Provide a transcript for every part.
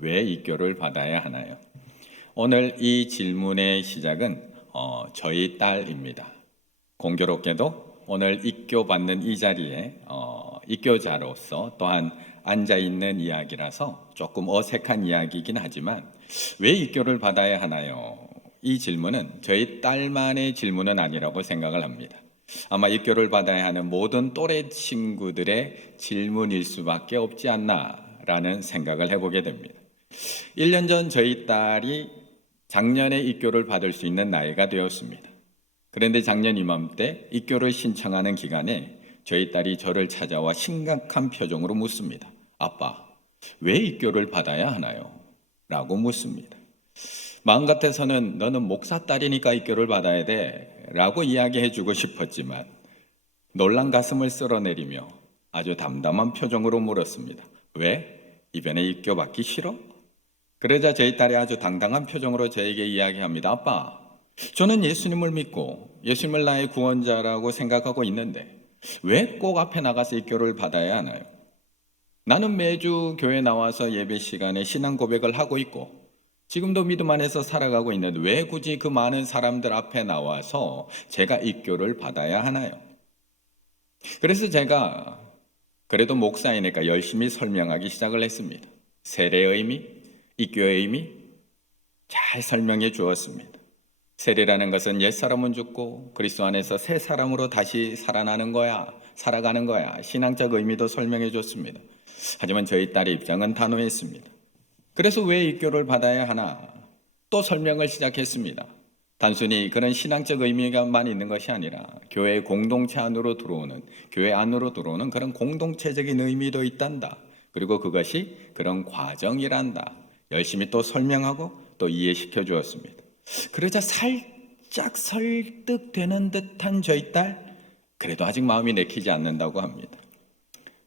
왜 입교를 받아야 하나요? 오늘 이 질문의 시작은 저희 딸입니다. 공교롭게도 오늘 입교 받는 이 자리에 입교자로서 또한 앉아있는 이야기라서 조금 어색한 이야기이긴 하지만 왜 입교를 받아야 하나요? 이 질문은 저희 딸만의 질문은 아니라고 생각을 합니다. 아마 입교를 받아야 하는 모든 또래 친구들의 질문일 수밖에 없지 않나라는 생각을 해보게 됩니다. 1년 전 저희 딸이 작년에 입교를 받을 수 있는 나이가 되었습니다. 그런데 작년 이맘때 입교를 신청하는 기간에 저희 딸이 저를 찾아와 심각한 표정으로 묻습니다. 아빠, 왜 입교를 받아야 하나요? 라고 묻습니다. 마음 같아서는 너는 목사 딸이니까 입교를 받아야 돼 라고 이야기해 주고 싶었지만 놀란 가슴을 쓸어내리며 아주 담담한 표정으로 물었습니다. 왜? 이번에 입교 받기 싫어? 그러자 저희 딸이 아주 당당한 표정으로 저에게 이야기합니다. 아빠, 저는 예수님을 믿고 예수님을 나의 구원자라고 생각하고 있는데 왜 꼭 앞에 나가서 입교를 받아야 하나요? 나는 매주 교회 나와서 예배 시간에 신앙 고백을 하고 있고 지금도 믿음 안에서 살아가고 있는데 왜 굳이 그 많은 사람들 앞에 나와서 제가 입교를 받아야 하나요? 그래서 제가 그래도 목사이니까 열심히 설명하기 시작을 했습니다. 세례의 의미, 입교의 의미 잘 설명해 주었습니다. 세례라는 것은 옛사람은 죽고 그리스도 안에서 새 사람으로 다시 살아나는 거야, 살아가는 거야. 신앙적 의미도 설명해 줬습니다. 하지만 저희 딸의 입장은 단호했습니다. 그래서 왜 입교를 받아야 하나? 또 설명을 시작했습니다. 단순히 그런 신앙적 의미가만 있는 것이 아니라 교회 공동체 안으로 들어오는, 교회 안으로 들어오는 그런 공동체적인 의미도 있단다. 그리고 그것이 그런 과정이란다. 열심히 또 설명하고 또 이해시켜 주었습니다. 그러자 살짝 설득되는 듯한 저희 딸, 그래도 아직 마음이 내키지 않는다고 합니다.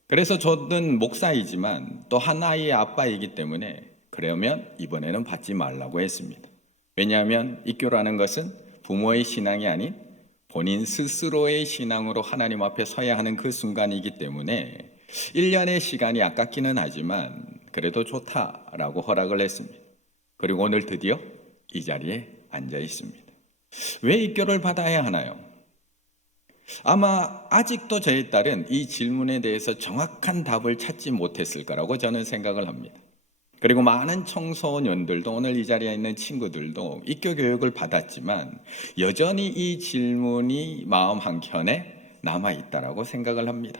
그래서 저는 목사이지만 또 한 아이의 아빠이기 때문에 그러면 이번에는 받지 말라고 했습니다. 왜냐하면 입교라는 것은 부모의 신앙이 아닌 본인 스스로의 신앙으로 하나님 앞에 서야 하는 그 순간이기 때문에 1년의 시간이 아깝기는 하지만 그래도 좋다라고 허락을 했습니다. 그리고 오늘 드디어 이 자리에 앉아 있습니다. 왜 입교를 받아야 하나요? 아마 아직도 저희 딸은 이 질문에 대해서 정확한 답을 찾지 못했을 거라고 저는 생각을 합니다. 그리고 많은 청소년들도 오늘 이 자리에 있는 친구들도 입교 교육을 받았지만 여전히 이 질문이 마음 한켠에 남아있다라고 생각을 합니다.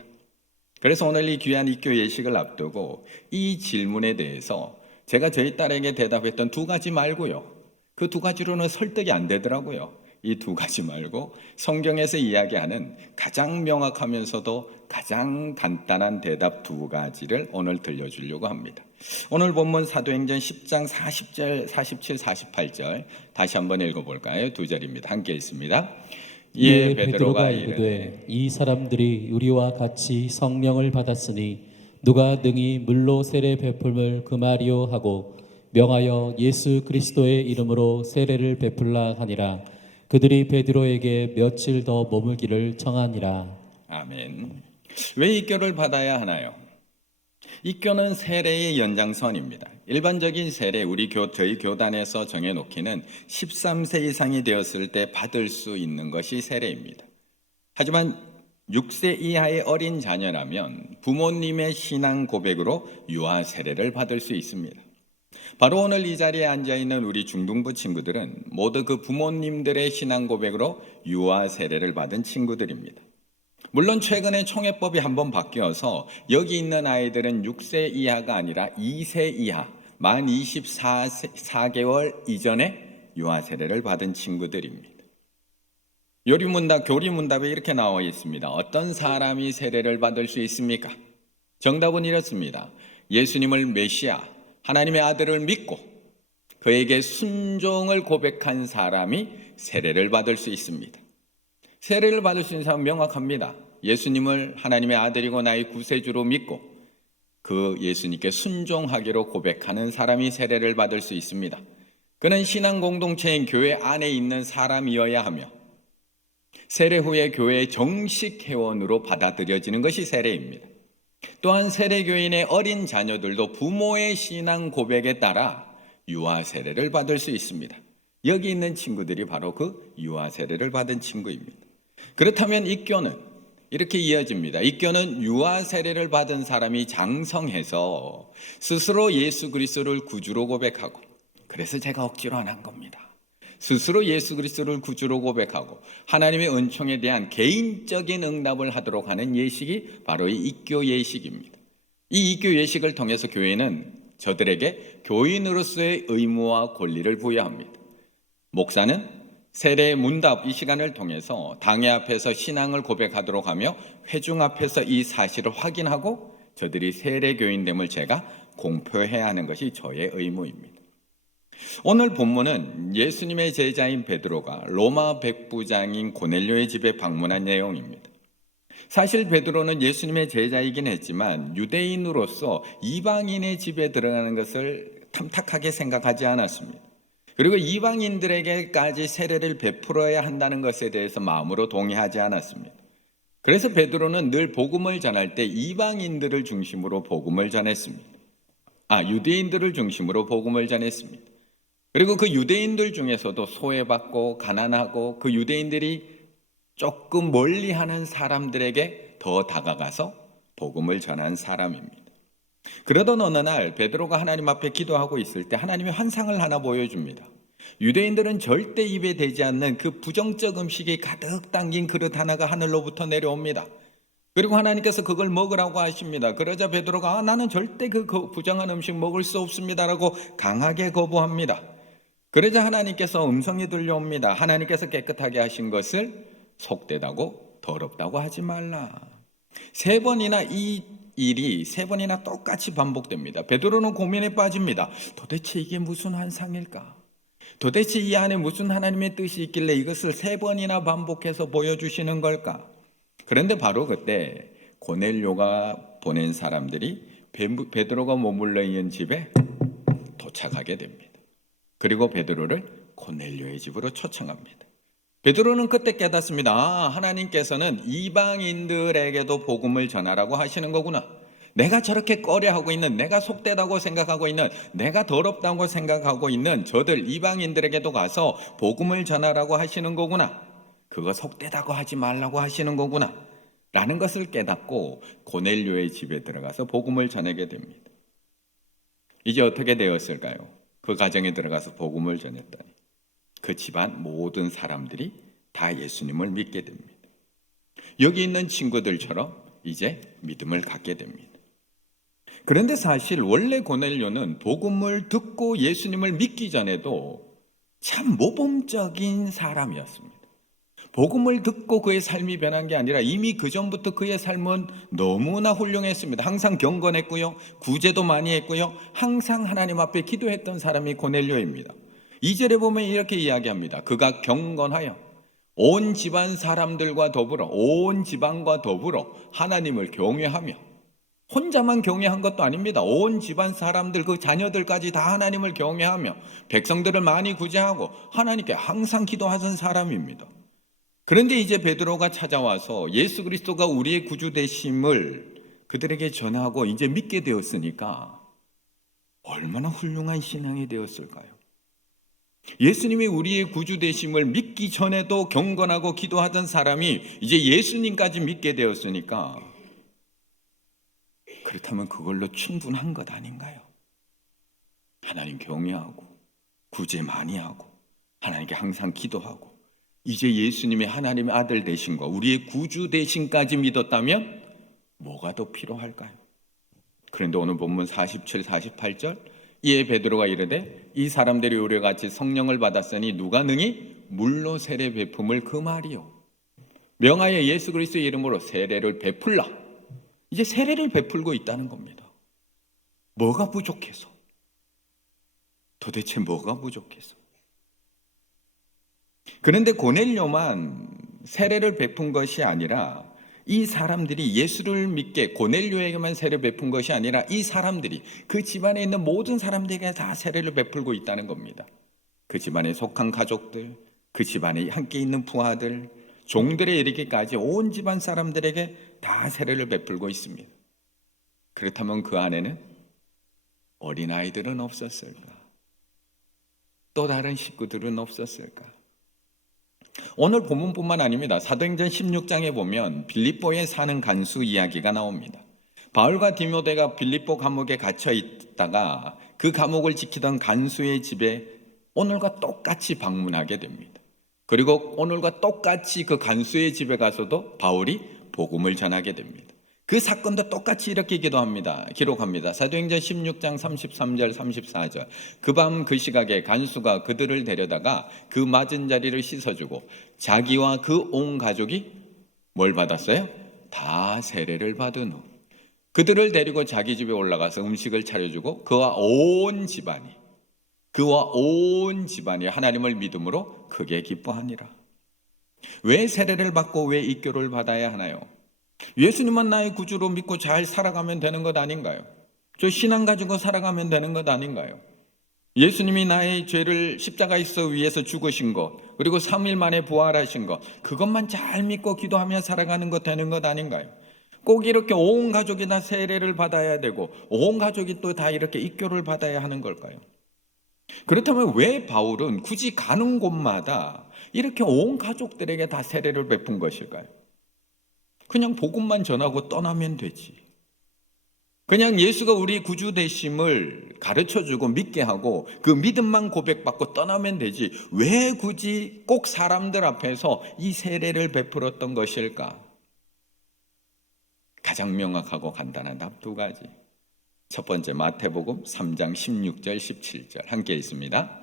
그래서 오늘 이 귀한 입교 예식을 앞두고 이 질문에 대해서 제가 저희 딸에게 대답했던 두 가지 말고요. 그 두 가지로는 설득이 안 되더라고요. 이 두 가지 말고 성경에서 이야기하는 가장 명확하면서도 가장 간단한 대답 두 가지를 오늘 들려주려고 합니다. 오늘 본문 사도행전 10장 40절, 47, 48절 다시 한번 읽어볼까요? 두 절입니다. 함께 읽습니다. 이에 베드로가 이르되 이 사람들이 우리와 같이 성령을 받았으니 누가 능히 물로 세례 베풀을 금하리요 하고 명하여 예수 그리스도의 이름으로 세례를 베풀라 하니라. 그들이 베드로에게 며칠 더 머물기를 청하니라. 아멘. 왜 입교를 받아야 하나요? 입교는 세례의 연장선입니다. 일반적인 세례, 저희 교단에서 정해놓기는 13세 이상이 되었을 때 받을 수 있는 것이 세례입니다. 하지만 6세 이하의 어린 자녀라면 부모님의 신앙 고백으로 유아 세례를 받을 수 있습니다. 바로 오늘 이 자리에 앉아있는 우리 중등부 친구들은 모두 그 부모님들의 신앙 고백으로 유아 세례를 받은 친구들입니다. 물론 최근에 총회법이 한번 바뀌어서 여기 있는 아이들은 6세 이하가 아니라 2세 이하, 만 24개월 이전에 유아 세례를 받은 친구들입니다. 교리문답에 이렇게 나와 있습니다. 어떤 사람이 세례를 받을 수 있습니까? 정답은 이렇습니다. 예수님을 메시아, 하나님의 아들을 믿고 그에게 순종을 고백한 사람이 세례를 받을 수 있습니다. 세례를 받을 수 있는 사람은 명확합니다. 예수님을 하나님의 아들이고 나의 구세주로 믿고 그 예수님께 순종하기로 고백하는 사람이 세례를 받을 수 있습니다. 그는 신앙 공동체인 교회 안에 있는 사람이어야 하며 세례 후에 교회의 정식 회원으로 받아들여지는 것이 세례입니다. 또한 세례교인의 어린 자녀들도 부모의 신앙 고백에 따라 유아 세례를 받을 수 있습니다. 여기 있는 친구들이 바로 그 유아 세례를 받은 친구입니다. 그렇다면 입교는 이렇게 이어집니다. 입교는 유아 세례를 받은 사람이 장성해서 스스로 예수 그리스도를 구주로 고백하고, 그래서 제가 억지로 안 한 겁니다. 스스로 예수 그리스도를 구주로 고백하고 하나님의 은총에 대한 개인적인 응답을 하도록 하는 예식이 바로 이 입교 예식입니다. 이 입교 예식을 통해서 교회는 저들에게 교인으로서의 의무와 권리를 부여합니다. 목사는 세례 문답 이 시간을 통해서 당회 앞에서 신앙을 고백하도록 하며 회중 앞에서 이 사실을 확인하고 저들이 세례교인됨을 제가 공표해야 하는 것이 저의 의무입니다. 오늘 본문은 예수님의 제자인 베드로가 로마 백부장인 고넬료의 집에 방문한 내용입니다. 사실 베드로는 예수님의 제자이긴 했지만 유대인으로서 이방인의 집에 들어가는 것을 탐탁하게 생각하지 않았습니다. 그리고 이방인들에게까지 세례를 베풀어야 한다는 것에 대해서 마음으로 동의하지 않았습니다. 그래서 베드로는 늘 복음을 전할 때 이방인들을 중심으로 복음을 전했습니다. 유대인들을 중심으로 복음을 전했습니다. 그리고 그 유대인들 중에서도 소외받고 가난하고 그 유대인들이 조금 멀리하는 사람들에게 더 다가가서 복음을 전한 사람입니다. 그러던 어느 날 베드로가 하나님 앞에 기도하고 있을 때 하나님이 환상을 하나 보여줍니다. 유대인들은 절대 입에 대지 않는 그 부정적 음식이 가득 담긴 그릇 하나가 하늘로부터 내려옵니다. 그리고 하나님께서 그걸 먹으라고 하십니다. 그러자 베드로가 나는 절대 그 부정한 음식 먹을 수 없습니다라고 강하게 거부합니다. 그러자 하나님께서 음성이 들려옵니다. 하나님께서 깨끗하게 하신 것을 속되다고 더럽다고 하지 말라. 3번이나 이 일이 3번이나 똑같이 반복됩니다. 베드로는 고민에 빠집니다. 도대체 이게 무슨 환상일까? 도대체 이 안에 무슨 하나님의 뜻이 있길래 이것을 3번이나 반복해서 보여주시는 걸까? 그런데 바로 그때 고넬료가 보낸 사람들이 베드로가 머물러 있는 집에 도착하게 됩니다. 그리고 베드로를 고넬료의 집으로 초청합니다. 베드로는 그때 깨닫습니다. 하나님께서는 이방인들에게도 복음을 전하라고 하시는 거구나. 내가 저렇게 꺼려하고 있는, 내가 속되다고 생각하고 있는, 내가 더럽다고 생각하고 있는 저들 이방인들에게도 가서 복음을 전하라고 하시는 거구나. 그거 속되다고 하지 말라고 하시는 거구나 라는 것을 깨닫고 고넬료의 집에 들어가서 복음을 전하게 됩니다. 이제 어떻게 되었을까요? 그 가정에 들어가서 복음을 전했더니 그 집안 모든 사람들이 다 예수님을 믿게 됩니다. 여기 있는 친구들처럼 이제 믿음을 갖게 됩니다. 그런데 사실 원래 고넬료는 복음을 듣고 예수님을 믿기 전에도 참 모범적인 사람이었습니다. 복음을 듣고 그의 삶이 변한 게 아니라 이미 그 전부터 그의 삶은 너무나 훌륭했습니다. 항상 경건했고요, 구제도 많이 했고요, 항상 하나님 앞에 기도했던 사람이 고넬료입니다. 2절에 보면 이렇게 이야기합니다. 그가 경건하여 온 집안 사람들과 더불어, 온 집안과 더불어 하나님을 경외하며, 혼자만 경외한 것도 아닙니다. 온 집안 사람들, 그 자녀들까지 다 하나님을 경외하며 백성들을 많이 구제하고 하나님께 항상 기도하던 사람입니다. 그런데 이제 베드로가 찾아와서 예수 그리스도가 우리의 구주 되심을 그들에게 전하고 이제 믿게 되었으니까 얼마나 훌륭한 신앙이 되었을까요? 예수님이 우리의 구주 되심을 믿기 전에도 경건하고 기도하던 사람이 이제 예수님까지 믿게 되었으니까 그렇다면 그걸로 충분한 것 아닌가요? 하나님 경외하고 구제 많이 하고 하나님께 항상 기도하고 이제 예수님의 하나님의 아들 되심과 우리의 구주 되심까지 믿었다면 뭐가 더 필요할까요? 그런데 오늘 본문 47, 48절 이에 베드로가 이르되 이 사람들이 우리와 같이 성령을 받았으니 누가 능히 물로 세례 베품을 그 말이요. 명하여 예수 그리스도의 이름으로 세례를 베풀라. 이제 세례를 베풀고 있다는 겁니다. 뭐가 부족해서? 도대체 뭐가 부족해서? 그런데 고넬료만 세례를 베푼 것이 아니라 이 사람들이 예수를 믿게 고넬료에게만 세례를 베푼 것이 아니라 이 사람들이 그 집안에 있는 모든 사람들에게 다 세례를 베풀고 있다는 겁니다. 그 집안에 속한 가족들, 그 집안에 함께 있는 부하들, 종들에 이르기까지 온 집안 사람들에게 다 세례를 베풀고 있습니다. 그렇다면 그 안에는 어린아이들은 없었을까? 또 다른 식구들은 없었을까? 오늘 본문뿐만 아닙니다. 사도행전 16장에 보면 빌립보에 사는 간수 이야기가 나옵니다. 바울과 디모데가 빌립보 감옥에 갇혀 있다가 그 감옥을 지키던 간수의 집에 오늘과 똑같이 방문하게 됩니다. 그리고 오늘과 똑같이 그 간수의 집에 가서도 바울이 복음을 전하게 됩니다. 그 사건도 똑같이 이렇게 기록합니다. 사도행전 16장 33절 34절. 그 밤 그 시각에 간수가 그들을 데려다가 그 맞은 자리를 씻어주고 자기와 그 온 가족이 뭘 받았어요? 다 세례를 받은 후 그들을 데리고 자기 집에 올라가서 음식을 차려주고 그와 온 집안이 하나님을 믿음으로 크게 기뻐하니라. 왜 세례를 받고 왜 입교를 받아야 하나요? 예수님만 나의 구주로 믿고 잘 살아가면 되는 것 아닌가요? 저 신앙 가지고 살아가면 되는 것 아닌가요? 예수님이 나의 죄를 십자가에서 위해서 죽으신 것, 그리고 3일 만에 부활하신 것, 그것만 잘 믿고 기도하며 살아가는 것 되는 것 아닌가요? 꼭 이렇게 온 가족이 다 세례를 받아야 되고 온 가족이 또 다 이렇게 입교를 받아야 하는 걸까요? 그렇다면 왜 바울은 굳이 가는 곳마다 이렇게 온 가족들에게 다 세례를 베푼 것일까요? 그냥 복음만 전하고 떠나면 되지. 그냥 예수가 우리 구주 되심을 가르쳐주고 믿게 하고 그 믿음만 고백받고 떠나면 되지. 왜 굳이 꼭 사람들 앞에서 이 세례를 베풀었던 것일까? 가장 명확하고 간단한 답 두 가지. 첫 번째 마태복음 3장 16절 17절 함께 있습니다.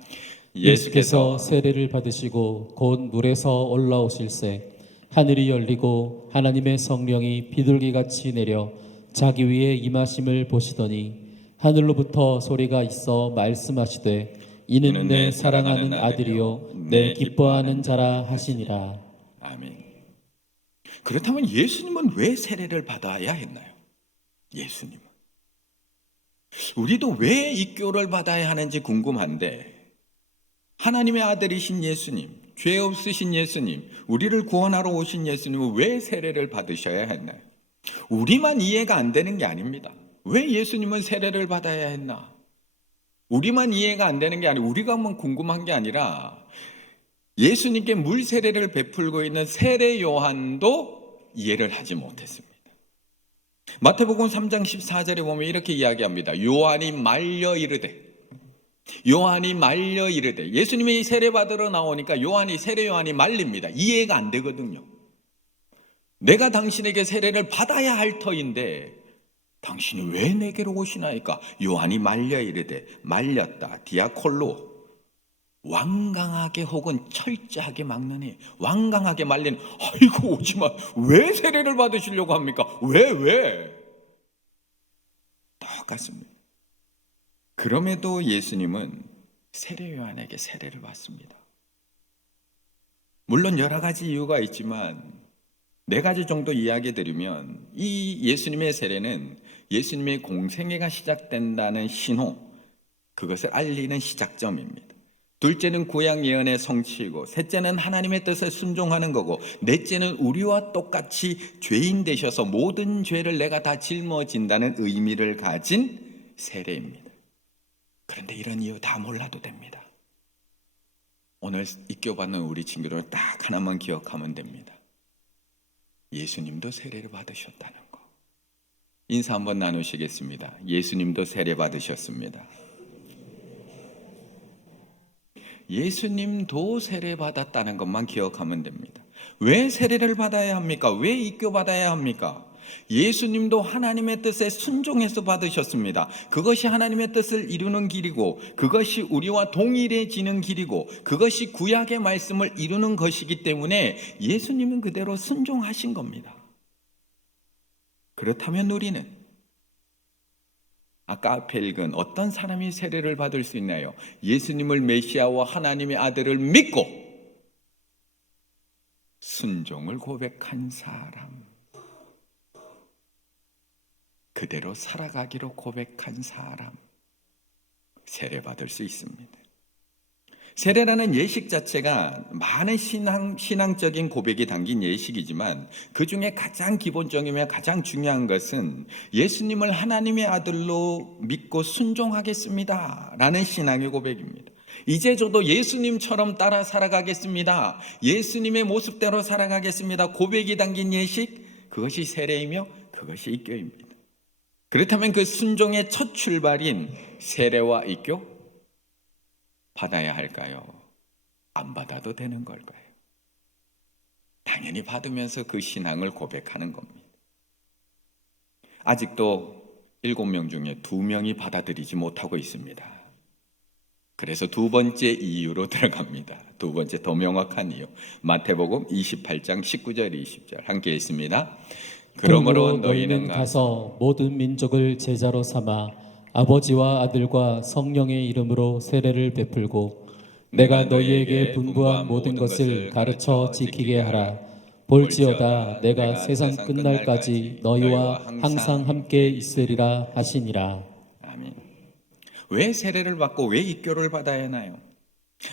예수께서 세례를 받으시고 곧 물에서 올라오실새 하늘이 열리고 하나님의 성령이 비둘기같이 내려 자기 위에 임하심을 보시더니 하늘로부터 소리가 있어 말씀하시되 이는 내 사랑하는 아들이요 내 기뻐하는 자라 하시니라. 아멘. 그렇다면 예수님은 왜 세례를 받아야 했나요? 예수님은. 우리도 왜 입교를 받아야 하는지 궁금한데 하나님의 아들이신 예수님, 죄 없으신 예수님, 우리를 구원하러 오신 예수님은 왜 세례를 받으셔야 했나요? 우리만 이해가 안 되는 게 아닙니다. 왜 예수님은 세례를 받아야 했나? 우리만 이해가 안 되는 게 아니고 우리가만 궁금한 게 아니라 예수님께 물 세례를 베풀고 있는 세례 요한도 이해를 하지 못했습니다. 마태복음 3장 14절에 보면 이렇게 이야기합니다. 요한이 말려 이르되 예수님이 세례 받으러 나오니까 세례 요한이 말립니다. 이해가 안 되거든요. 내가 당신에게 세례를 받아야 할 터인데 당신이 왜 내게로 오시나이까? 요한이 말려 이르되 말렸다 디아콜로 완강하게 혹은 철저하게 막는 해. 완강하게 말리는 아이고 오지마. 왜 세례를 받으시려고 합니까? 왜? 똑같습니다. 그럼에도 예수님은 세례 요한에게 세례를 받습니다. 물론 여러 가지 이유가 있지만 네 가지 정도 이야기 드리면 이 예수님의 세례는 예수님의 공생애가 시작된다는 신호, 그것을 알리는 시작점입니다. 둘째는 구약 예언의 성취이고 셋째는 하나님의 뜻에 순종하는 거고 넷째는 우리와 똑같이 죄인 되셔서 모든 죄를 내가 다 짊어진다는 의미를 가진 세례입니다. 그런데 이런 이유 다 몰라도 됩니다. 오늘 입교받는 우리 친구들 딱 하나만 기억하면 됩니다. 예수님도 세례를 받으셨다는 거. 인사 한번 나누시겠습니다. 예수님도 세례 받으셨습니다. 예수님도 세례 받았다는 것만 기억하면 됩니다. 왜 세례를 받아야 합니까? 왜 입교 받아야 합니까? 예수님도 하나님의 뜻에 순종해서 받으셨습니다. 그것이 하나님의 뜻을 이루는 길이고 그것이 우리와 동일해지는 길이고 그것이 구약의 말씀을 이루는 것이기 때문에 예수님은 그대로 순종하신 겁니다. 그렇다면 우리는 아까 앞에 읽은 어떤 사람이 세례를 받을 수 있나요? 예수님을 메시아와 하나님의 아들을 믿고 순종을 고백한 사람, 그대로 살아가기로 고백한 사람, 세례 받을 수 있습니다. 세례라는 예식 자체가 많은 신앙적인 고백이 담긴 예식이지만 그 중에 가장 기본적이며 가장 중요한 것은 예수님을 하나님의 아들로 믿고 순종하겠습니다 라는 신앙의 고백입니다. 이제 저도 예수님처럼 따라 살아가겠습니다. 예수님의 모습대로 살아가겠습니다. 고백이 담긴 예식, 그것이 세례이며 그것이 입교입니다. 그렇다면 그 순종의 첫 출발인 세례와 입교 받아야 할까요? 안 받아도 되는 걸까요? 당연히 받으면서 그 신앙을 고백하는 겁니다. 아직도 7명 중에 2명이 받아들이지 못하고 있습니다. 그래서 두 번째 이유로 들어갑니다. 두 번째 더 명확한 이유. 마태복음 28장 19절 20절 함께 읽습니다. 그러므로 너희는 가서 모든 민족을 제자로 삼아 아버지와 아들과 성령의 이름으로 세례를 베풀고 내가 너희에게 분부한 모든 것을 가르쳐 지키게 하라. 볼지어다 내가 세상 끝날까지 너희와 항상 함께 있으리라 하시니라. 아멘. 왜 세례를 받고 왜 입교를 받아야 하나요?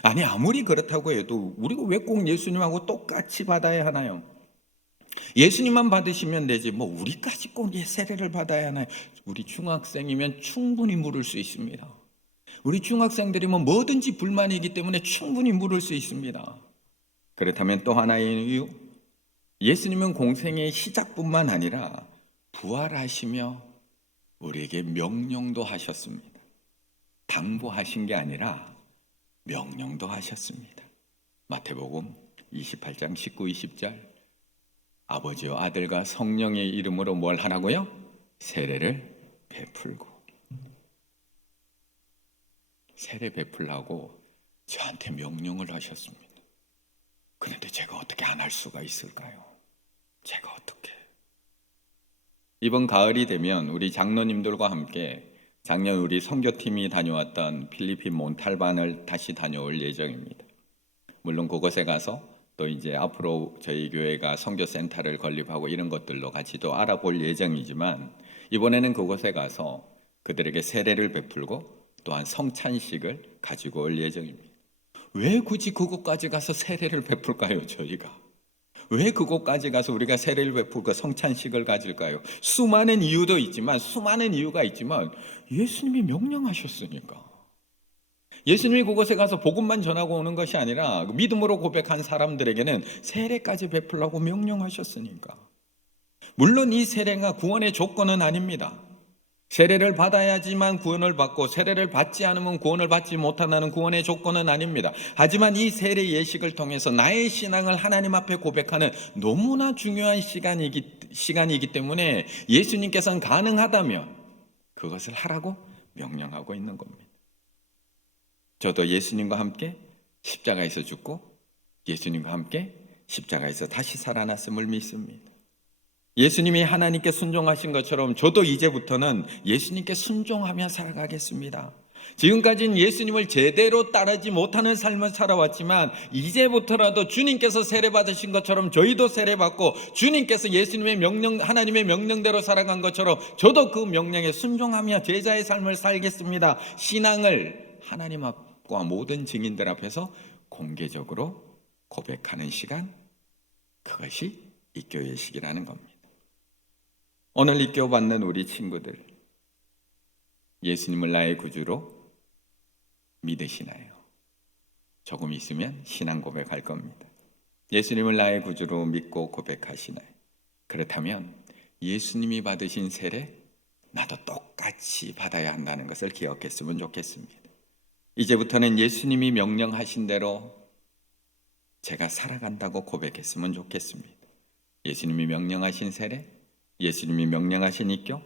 아니 아무리 그렇다고 해도 우리가 왜 꼭 예수님하고 똑같이 받아야 하나요? 예수님만 받으시면 되지 뭐 우리까지 꼭 세례를 받아야 하나요? 우리 중학생이면 충분히 물을 수 있습니다. 우리 중학생들이 뭐든지 불만이기 때문에 충분히 물을 수 있습니다. 그렇다면 또 하나의 이유, 예수님은 공생의 시작뿐만 아니라 부활하시며 우리에게 명령도 하셨습니다. 당부하신 게 아니라 명령도 하셨습니다. 마태복음 28장 19, 20절 아버지와 아들과 성령의 이름으로 뭘 하라고요? 세례를 베풀고. 세례 베풀라고 저한테 명령을 하셨습니다. 그런데 제가 어떻게 안 할 수가 있을까요? 제가 어떻게? 이번 가을이 되면 우리 장로님들과 함께 작년 우리 선교팀이 다녀왔던 필리핀 몬탈반을 다시 다녀올 예정입니다. 물론 그곳에 가서 또 이제 앞으로 저희 교회가 선교센터를 건립하고 이런 것들로 같이 또 알아볼 예정이지만 이번에는 그곳에 가서 그들에게 세례를 베풀고 또한 성찬식을 가지고 올 예정입니다. 왜 굳이 그곳까지 가서 세례를 베풀까요? 저희가 왜 그곳까지 가서 우리가 세례를 베풀고 성찬식을 가질까요? 수많은 이유도 있지만 수많은 이유가 있지만 예수님이 명령하셨으니까. 예수님이 그곳에 가서 복음만 전하고 오는 것이 아니라 믿음으로 고백한 사람들에게는 세례까지 베풀라고 명령하셨으니까. 물론 이 세례가 구원의 조건은 아닙니다. 세례를 받아야지만 구원을 받고 세례를 받지 않으면 구원을 받지 못한다는 구원의 조건은 아닙니다. 하지만 이 세례 예식을 통해서 나의 신앙을 하나님 앞에 고백하는 너무나 중요한 시간이기 때문에 예수님께서는 가능하다면 그것을 하라고 명령하고 있는 겁니다. 저도 예수님과 함께 십자가에서 죽고 예수님과 함께 십자가에서 다시 살아났음을 믿습니다. 예수님이 하나님께 순종하신 것처럼 저도 이제부터는 예수님께 순종하며 살아가겠습니다. 지금까지는 예수님을 제대로 따르지 못하는 삶을 살아왔지만 이제부터라도 주님께서 세례 받으신 것처럼 저희도 세례 받고 주님께서 예수님의 명령, 하나님의 명령대로 살아간 것처럼 저도 그 명령에 순종하며 제자의 삶을 살겠습니다. 신앙을 하나님 앞과 모든 증인들 앞에서 공개적으로 고백하는 시간, 그것이 입교 예식이라는 겁니다. 오늘 입교 받는 우리 친구들, 예수님을 나의 구주로 믿으시나요? 조금 있으면 신앙 고백할 겁니다. 예수님을 나의 구주로 믿고 고백하시나요? 그렇다면 예수님이 받으신 세례, 나도 똑같이 받아야 한다는 것을 기억했으면 좋겠습니다. 이제부터는 예수님이 명령하신 대로 제가 살아간다고 고백했으면 좋겠습니다. 예수님이 명령하신 세례, 예수님이 명령하신 입교,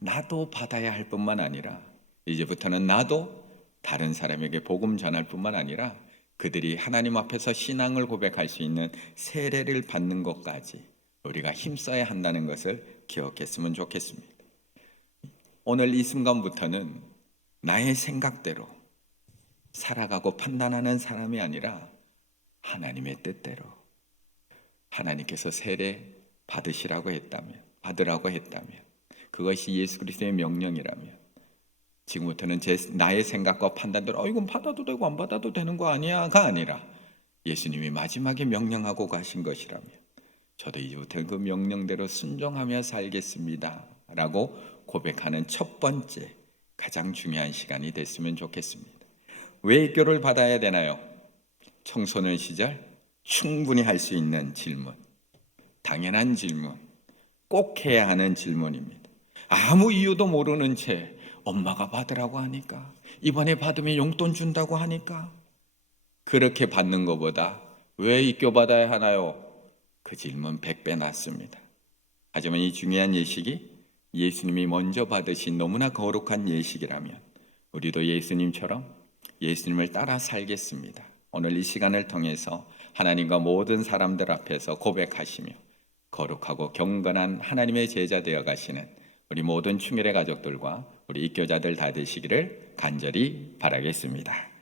나도 받아야 할 뿐만 아니라 이제부터는 나도 다른 사람에게 복음 전할 뿐만 아니라 그들이 하나님 앞에서 신앙을 고백할 수 있는 세례를 받는 것까지 우리가 힘써야 한다는 것을 기억했으면 좋겠습니다. 오늘 이 순간부터는 나의 생각대로 살아가고 판단하는 사람이 아니라 하나님의 뜻대로, 하나님께서 세례 받으라고 했다면 그것이 예수 그리스도의 명령이라면 지금부터는 나의 생각과 판단대로 이건 받아도 되고 안 받아도 되는 거 아니야가 아니라 예수님이 마지막에 명령하고 가신 것이라면 저도 이제부터 그 명령대로 순종하며 살겠습니다 라고 고백하는 첫 번째 가장 중요한 시간이 됐으면 좋겠습니다. 왜 입교를 받아야 되나요? 청소년 시절 충분히 할 수 있는 질문, 당연한 질문, 꼭 해야 하는 질문입니다. 아무 이유도 모르는 채 엄마가 받으라고 하니까, 이번에 받으면 용돈 준다고 하니까 그렇게 받는 것보다 왜 입교 받아야 하나요? 그 질문 100배 낫습니다. 하지만 이 중요한 예식이 예수님이 먼저 받으신 너무나 거룩한 예식이라면 우리도 예수님처럼 예수님을 따라 살겠습니다. 오늘 이 시간을 통해서 하나님과 모든 사람들 앞에서 고백하시며 거룩하고 경건한 하나님의 제자 되어 가시는 우리 모든 충혈의 가족들과 우리 입교자들 다 되시기를 간절히 바라겠습니다.